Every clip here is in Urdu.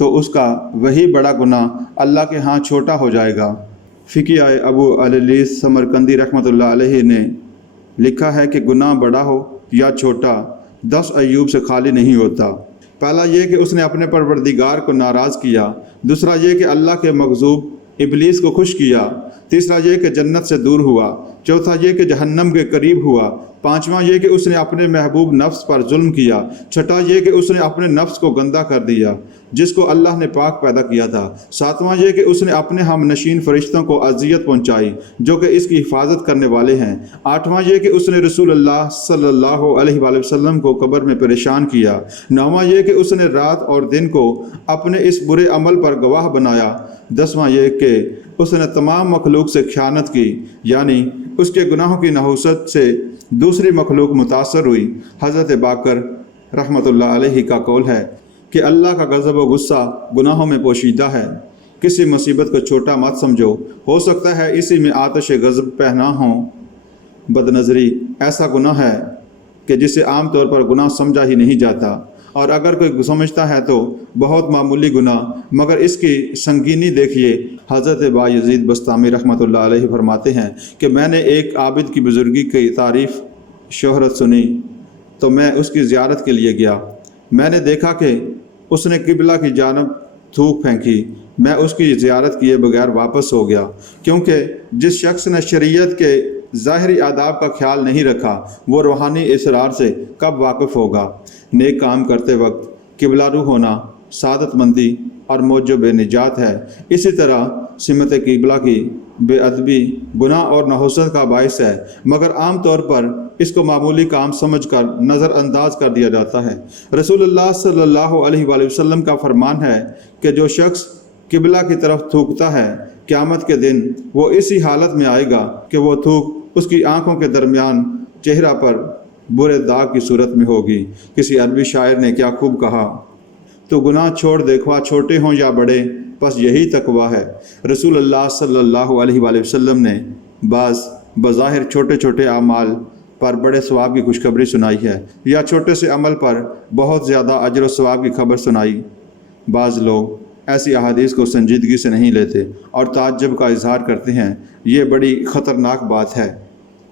تو اس کا وہی بڑا گناہ اللہ کے ہاں چھوٹا ہو جائے گا۔ فقیہ ابو العلیث سمرقندی رحمۃ اللہ علیہ نے لکھا ہے کہ گناہ بڑا ہو یا چھوٹا 10 عیوب سے خالی نہیں ہوتا۔ پہلا یہ کہ اس نے اپنے پروردگار کو ناراض کیا، دوسرا یہ کہ اللہ کے مغضوب ابلیس کو خوش کیا، تیسرا یہ کہ جنت سے دور ہوا، چوتھا یہ کہ جہنم کے قریب ہوا، پانچواں یہ کہ اس نے اپنے محبوب نفس پر ظلم کیا، چھٹا یہ کہ اس نے اپنے نفس کو گندہ کر دیا جس کو اللہ نے پاک پیدا کیا تھا، ساتواں یہ کہ اس نے اپنے ہم نشین فرشتوں کو اذیت پہنچائی جو کہ اس کی حفاظت کرنے والے ہیں، آٹھواں یہ کہ اس نے رسول اللہ صلی اللہ علیہ وآلہ وسلم کو قبر میں پریشان کیا، نوواں یہ کہ اس نے رات اور دن کو اپنے اس برے عمل پر گواہ بنایا، دسواں یہ کہ اس نے تمام مخلوق سے خیانت کی، یعنی اس کے گناہوں کی نحوست سے دوسری مخلوق متاثر ہوئی۔ حضرت باقر رحمۃ اللہ علیہ کا قول ہے کہ اللہ کا غضب و غصہ گناہوں میں پوشیدہ ہے، کسی مصیبت کو چھوٹا مت سمجھو، ہو سکتا ہے اسی میں آتش غضب پہنا ہو۔ بد نظری ایسا گناہ ہے کہ جسے عام طور پر گناہ سمجھا ہی نہیں جاتا، اور اگر کوئی سمجھتا ہے تو بہت معمولی گناہ، مگر اس کی سنگینی دیکھیے۔ حضرت بایزید بستامی رحمۃ اللہ علیہ فرماتے ہیں کہ میں نے ایک عابد کی بزرگی کی تعریف شہرت سنی تو میں اس کی زیارت کے لیے گیا، میں نے دیکھا کہ اس نے قبلہ کی جانب تھوک پھینکی، میں اس کی زیارت کیے بغیر واپس ہو گیا، کیونکہ جس شخص نے شریعت کے ظاہری آداب کا خیال نہیں رکھا وہ روحانی اسرار سے کب واقف ہوگا۔ نیک کام کرتے وقت قبلہ رو ہونا سعادت مندی اور موجب نجات ہے، اسی طرح سمت قبلہ کی بے ادبی گناہ اور نحوست کا باعث ہے، مگر عام طور پر اس کو معمولی کام سمجھ کر نظر انداز کر دیا جاتا ہے۔ رسول اللہ صلی اللہ علیہ وآلہ وسلم کا فرمان ہے کہ جو شخص قبلہ کی طرف تھوکتا ہے قیامت کے دن وہ اسی حالت میں آئے گا کہ وہ تھوک اس کی آنکھوں کے درمیان چہرہ پر برے داغ کی صورت میں ہوگی۔ کسی عربی شاعر نے کیا خوب کہا، تو گناہ چھوڑ دیکھوا چھوٹے ہوں یا بڑے، بس یہی تقویٰ ہے۔ رسول اللہ صلی اللہ علیہ وآلہ وسلم نے بعض بظاہر چھوٹے چھوٹے اعمال پر بڑے ثواب کی خوشخبری سنائی ہے، یا چھوٹے سے عمل پر بہت زیادہ اجر و ثواب کی خبر سنائی۔ بعض لوگ ایسی احادیث کو سنجیدگی سے نہیں لیتے اور تعجب کا اظہار کرتے ہیں، یہ بڑی خطرناک بات ہے۔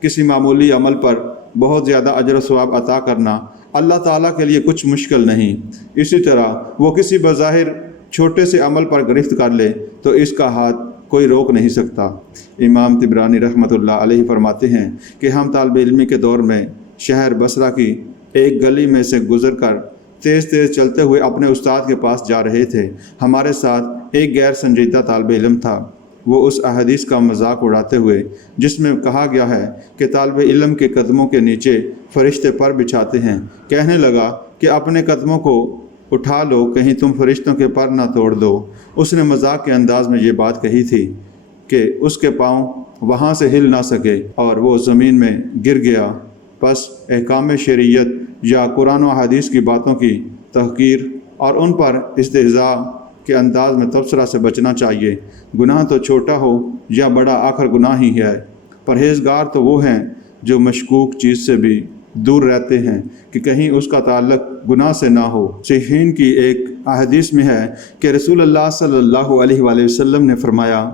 کسی معمولی عمل پر بہت زیادہ اجر و ثواب عطا کرنا اللہ تعالیٰ کے لیے کچھ مشکل نہیں، اسی طرح وہ کسی بظاہر چھوٹے سے عمل پر گرفت کر لے تو اس کا ہاتھ کوئی روک نہیں سکتا۔ امام طبرانی رحمۃ اللہ علیہ فرماتے ہیں کہ ہم طالب علمی کے دور میں شہر بصرہ کی ایک گلی میں سے گزر کر تیز تیز چلتے ہوئے اپنے استاد کے پاس جا رہے تھے، ہمارے ساتھ ایک غیر سنجیدہ طالب علم تھا۔ وہ اس احادیث کا مذاق اڑاتے ہوئے جس میں کہا گیا ہے کہ طالب علم کے قدموں کے نیچے فرشتے پر بچھاتے ہیں، کہنے لگا کہ اپنے قدموں کو اٹھا لو کہیں تم فرشتوں کے پر نہ توڑ دو۔ اس نے مذاق کے انداز میں یہ بات کہی تھی کہ اس کے پاؤں وہاں سے ہل نہ سکے اور وہ زمین میں گر گیا۔ پس احکام شریعت یا قرآن و حدیث کی باتوں کی تحقیر اور ان پر استہزاء کے انداز میں تبصرہ سے بچنا چاہیے۔ گناہ تو چھوٹا ہو یا بڑا آخر گناہ ہی ہے۔ پرہیزگار تو وہ ہیں جو مشکوک چیز سے بھی دور رہتے ہیں کہ کہیں اس کا تعلق گناہ سے نہ ہو۔ صحیحین کی ایک احادیث میں ہے کہ رسول اللہ صلی اللہ علیہ وآلہ وسلم نے فرمایا،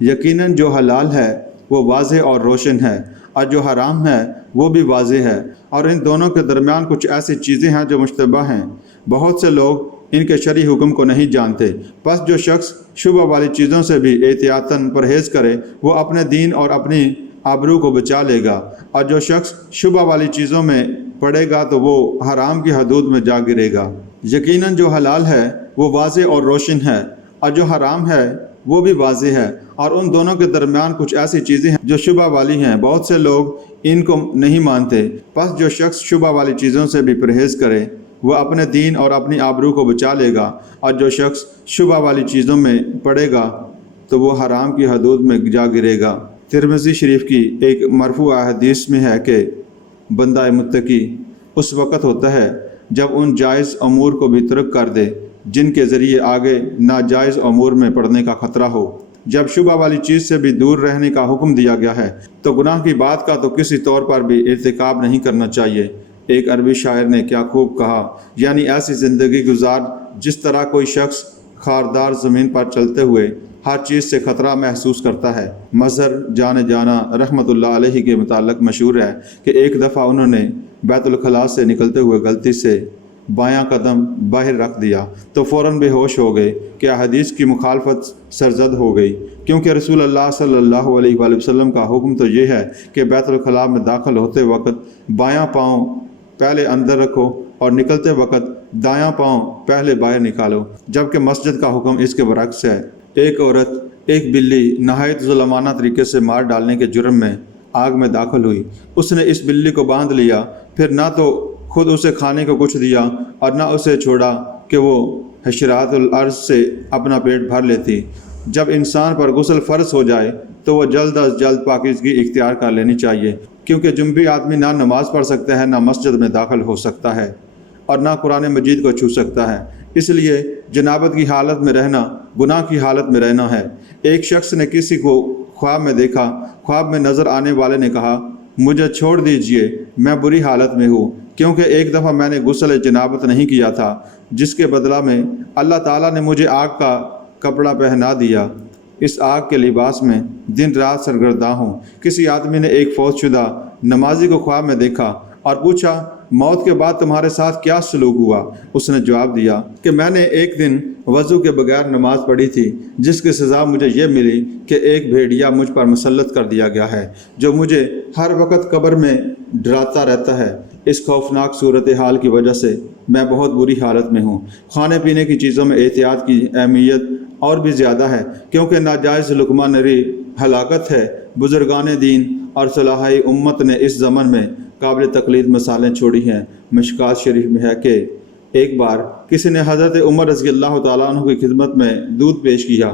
یقیناً جو حلال ہے وہ واضح اور روشن ہے، اور جو حرام ہے وہ بھی واضح ہے، اور ان دونوں کے درمیان کچھ ایسی چیزیں ہیں جو مشتبہ ہیں، بہت سے لوگ ان کے شرعی حکم کو نہیں جانتے۔ پس جو شخص شبہ والی چیزوں سے بھی احتیاطاً پرہیز کرے وہ اپنے دین اور اپنی آبرو کو بچا لے گا، اور جو شخص شبہ والی چیزوں میں پڑے گا تو وہ حرام کی حدود میں جا گرے گا۔ یقیناً جو حلال ہے وہ واضح اور روشن ہے، اور جو حرام ہے وہ بھی واضح ہے، اور ان دونوں کے درمیان کچھ ایسی چیزیں ہیں جو شبہ والی ہیں، بہت سے لوگ ان کو نہیں مانتے۔ پس جو شخص شبہ والی چیزوں سے بھی پرہیز کرے وہ اپنے دین اور اپنی آبرو کو بچا لے گا، اور جو شخص شبہ والی چیزوں میں پڑے گا تو وہ حرام کی حدود میں جا گرے گا۔ ترمذی شریف کی ایک مرفوع حدیث میں ہے کہ بندہ متقی اس وقت ہوتا ہے جب ان جائز امور کو بھی ترک کر دے جن کے ذریعے آگے ناجائز امور میں پڑنے کا خطرہ ہو۔ جب شبہ والی چیز سے بھی دور رہنے کا حکم دیا گیا ہے تو گناہ کی بات کا تو کسی طور پر بھی ارتکاب نہیں کرنا چاہیے۔ ایک عربی شاعر نے کیا خوب کہا، یعنی ایسی زندگی گزار جس طرح کوئی شخص خاردار زمین پر چلتے ہوئے ہر چیز سے خطرہ محسوس کرتا ہے۔ مظہر جان جانا رحمۃ اللہ علیہ کے متعلق مشہور ہے کہ ایک دفعہ انہوں نے بیت الخلاء سے نکلتے ہوئے غلطی سے بایاں قدم باہر رکھ دیا تو فوراً بے ہوش ہو گئے کہ حدیث کی مخالفت سرزد ہو گئی، کیونکہ رسول اللہ صلی اللہ علیہ وآلہ وسلم کا حکم تو یہ ہے کہ بیت الخلاء میں داخل ہوتے وقت بایاں پاؤں پہلے اندر رکھو اور نکلتے وقت دایاں پاؤں پہلے باہر نکالو، جبکہ مسجد کا حکم اس کے برعکس ہے۔ ایک عورت ایک بلی نہایت ظلمانہ طریقے سے مار ڈالنے کے جرم میں آگ میں داخل ہوئی۔ اس نے اس بلی کو باندھ لیا، پھر نہ تو خود اسے کھانے کو کچھ دیا اور نہ اسے چھوڑا کہ وہ حشرات الارض سے اپنا پیٹ بھر لیتی۔ جب انسان پر غسل فرض ہو جائے تو وہ جلد از جلد پاکیزگی اختیار کر لینی چاہیے، کیونکہ جنبی آدمی نہ نماز پڑھ سکتا ہے، نہ مسجد میں داخل ہو سکتا ہے اور نہ قرآن مجید کو چھو سکتا ہے۔ اس لیے جنابت کی حالت میں رہنا گناہ کی حالت میں رہنا ہے۔ ایک شخص نے کسی کو خواب میں دیکھا۔ خواب میں نظر آنے والے نے کہا، مجھے چھوڑ دیجئے، میں بری حالت میں ہوں، کیونکہ ایک دفعہ میں نے غسل جنابت نہیں کیا تھا، جس کے بدلہ میں اللہ تعالیٰ نے مجھے آگ کا کپڑا پہنا دیا۔ اس آگ کے لباس میں دن رات سرگرداں ہوں۔ کسی آدمی نے ایک فوت شدہ نمازی کو خواب میں دیکھا اور پوچھا، موت کے بعد تمہارے ساتھ کیا سلوک ہوا؟ اس نے جواب دیا کہ میں نے ایک دن وضو کے بغیر نماز پڑھی تھی، جس کی سزا مجھے یہ ملی کہ ایک بھیڑیا مجھ پر مسلط کر دیا گیا ہے، جو مجھے ہر وقت قبر میں ڈراتا رہتا ہے۔ اس خوفناک صورتحال کی وجہ سے میں بہت بری حالت میں ہوں۔ کھانے پینے کی چیزوں میں احتیاط کی اہمیت اور بھی زیادہ ہے، کیونکہ ناجائز لقمہ نری ہلاکت ہے۔ بزرگان دین اور صلاحِ امت نے اس زمن میں قابل تقلید مثالیں چھوڑی ہیں۔ مشکات شریف میں ہے کہ ایک بار کسی نے حضرت عمر رضی اللہ تعالیٰ عنہ کی خدمت میں دودھ پیش کیا۔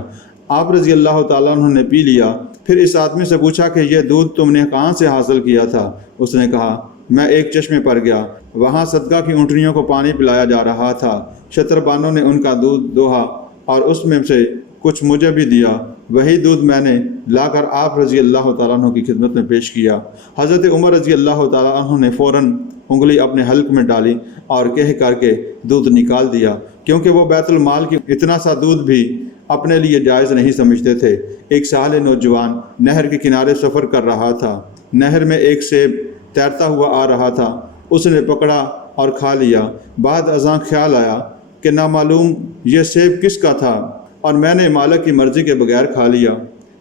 آپ رضی اللہ تعالیٰ عنہ نے پی لیا، پھر اس آدمی سے پوچھا کہ یہ دودھ تم نے کہاں سے حاصل کیا تھا؟ اس نے کہا، میں ایک چشمے پر گیا، وہاں صدقہ کی اونٹنیوں کو پانی پلایا جا رہا تھا، شتربانوں نے ان کا دودھ دوہا اور اس میں سے کچھ مجھے بھی دیا، وہی دودھ میں نے لا کر آپ رضی اللہ تعالیٰ عنہ کی خدمت میں پیش کیا۔ حضرت عمر رضی اللہ تعالیٰ عنہ نے فوراً انگلی اپنے حلق میں ڈالی اور کہہ کر کے دودھ نکال دیا، کیونکہ وہ بیت المال کی اتنا سا دودھ بھی اپنے لیے جائز نہیں سمجھتے تھے۔ ایک سالے نوجوان نہر کے کنارے سفر کر رہا تھا۔ نہر میں ایک سیب تیرتا ہوا آ رہا تھا، اس نے پکڑا اور کھا لیا۔ بعد ازاں خیال آیا کہ نامعلوم یہ سیب کس کا تھا اور میں نے مالک کی مرضی کے بغیر کھا لیا۔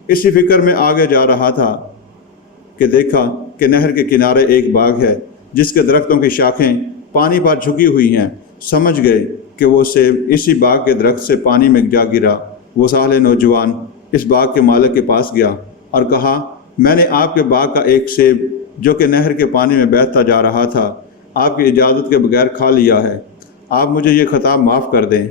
اسی فکر میں آگے جا رہا تھا کہ دیکھا کہ نہر کے کنارے ایک باغ ہے، جس کے درختوں کی شاخیں پانی پر جھکی ہوئی ہیں۔ سمجھ گئے کہ وہ سیب اسی باغ کے درخت سے پانی میں جا گرا۔ وہ صالح نوجوان اس باغ کے مالک کے پاس گیا اور کہا، میں نے آپ کے باغ کا ایک سیب جو کہ نہر کے پانی میں بہتا جا رہا تھا، آپ کی اجازت کے بغیر کھا لیا ہے، آپ مجھے یہ خطا معاف کر دیں۔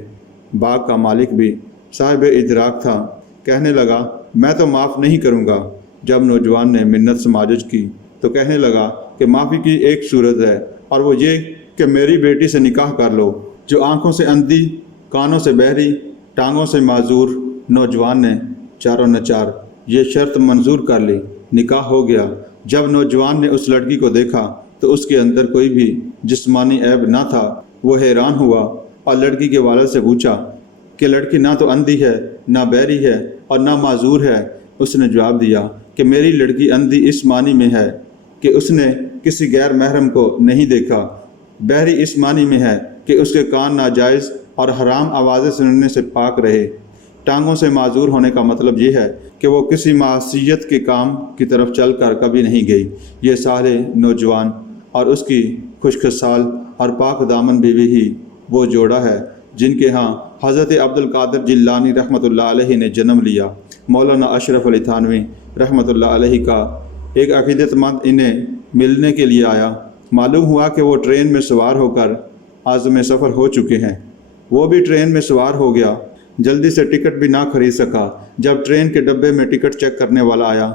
باغ کا مالک بھی صاحب ادراک تھا، کہنے لگا، میں تو معاف نہیں کروں گا۔ جب نوجوان نے منت سماجت کی تو کہنے لگا کہ معافی کی ایک صورت ہے، اور وہ یہ کہ میری بیٹی سے نکاح کر لو، جو آنکھوں سے اندھی، کانوں سے بہری، ٹانگوں سے معذور۔ نوجوان نے چاروں نچار یہ شرط منظور کر لی۔ نکاح ہو گیا۔ جب نوجوان نے اس لڑکی کو دیکھا تو اس کے اندر کوئی بھی جسمانی عیب نہ تھا۔ وہ حیران ہوا اور لڑکی کے والد سے پوچھا کہ لڑکی نہ تو اندھی ہے، نہ بہری ہے اور نہ معذور ہے۔ اس نے جواب دیا کہ میری لڑکی اندھی اس معنی میں ہے کہ اس نے کسی غیر محرم کو نہیں دیکھا، بہری اس معنی میں ہے کہ اس کے کان ناجائز اور حرام آوازیں سننے سے پاک رہے۔ ٹانگوں سے معذور ہونے کا مطلب یہ ہے کہ وہ کسی معصیت کے کام کی طرف چل کر کبھی نہیں گئی۔ یہ صالح نوجوان اور اس کی خوش خصال اور پاک دامن بیوی ہی وہ جوڑا ہے جن کے ہاں حضرت عبد القادر جیلانی رحمۃ اللہ علیہ نے جنم لیا۔ مولانا اشرف علی تھانوی رحمۃ اللہ علیہ کا ایک عقیدت مند انہیں ملنے کے لیے آیا۔ معلوم ہوا کہ وہ ٹرین میں سوار ہو کر عازم سفر ہو چکے ہیں۔ وہ بھی ٹرین میں سوار ہو گیا، جلدی سے ٹکٹ بھی نہ خرید سکا۔ جب ٹرین کے ڈبے میں ٹکٹ چیک کرنے والا آیا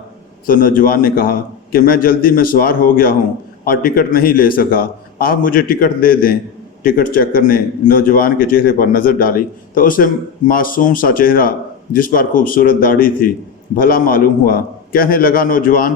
تو نوجوان نے کہا کہ میں جلدی میں سوار ہو گیا ہوں اور ٹکٹ نہیں لے سکا، آپ مجھے ٹکٹ دے دیں۔ ٹکٹ چیکر نے نوجوان کے چہرے پر نظر ڈالی تو اسے معصوم سا چہرہ جس پر خوبصورت داڑھی تھی بھلا معلوم ہوا۔ کہنے لگا، نوجوان،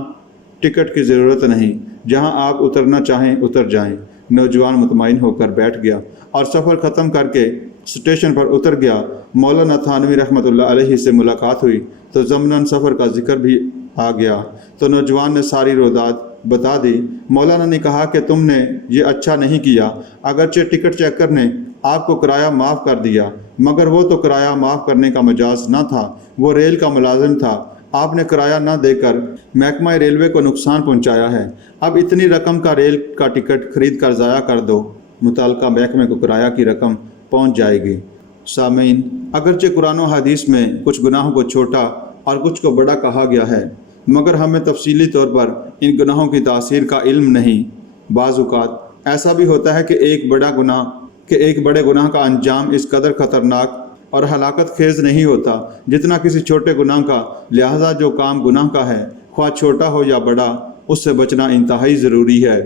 ٹکٹ کی ضرورت نہیں، جہاں آپ اترنا چاہیں اتر جائیں۔ نوجوان مطمئن ہو کر بیٹھ گیا اور سفر ختم کر کے اسٹیشن پر اتر گیا۔ مولانا تھانوی رحمۃ اللہ علیہ سے ملاقات ہوئی تو ضمناً سفر کا ذکر بھی آ گیا تو نوجوان نے ساری رودات بتا دی۔ مولانا نے کہا کہ تم نے یہ اچھا نہیں کیا، اگرچہ ٹکٹ چیکر نے آپ کو کرایہ معاف کر دیا مگر وہ تو کرایہ معاف کرنے کا مجاز نہ تھا، وہ ریل کا ملازم تھا۔ آپ نے کرایہ نہ دے کر محکمہ ریلوے کو نقصان پہنچایا ہے۔ اب اتنی رقم کا ریل کا ٹکٹ خرید کر ضائع کر دو، متعلقہ محکمے کو کرایہ کی رقم پہنچ جائے گی۔ سامعین، اگرچہ قرآن و حدیث میں کچھ گناہوں کو چھوٹا اور کچھ کو بڑا کہا گیا ہے مگر ہمیں تفصیلی طور پر ان گناہوں کی تاثیر کا علم نہیں۔ بعض اوقات ایسا بھی ہوتا ہے کہ ایک بڑے گناہ کا انجام اس قدر خطرناک اور ہلاکت خیز نہیں ہوتا جتنا کسی چھوٹے گناہ کا، لہذا جو کام گناہ کا ہے، خواہ چھوٹا ہو یا بڑا، اس سے بچنا انتہائی ضروری ہے۔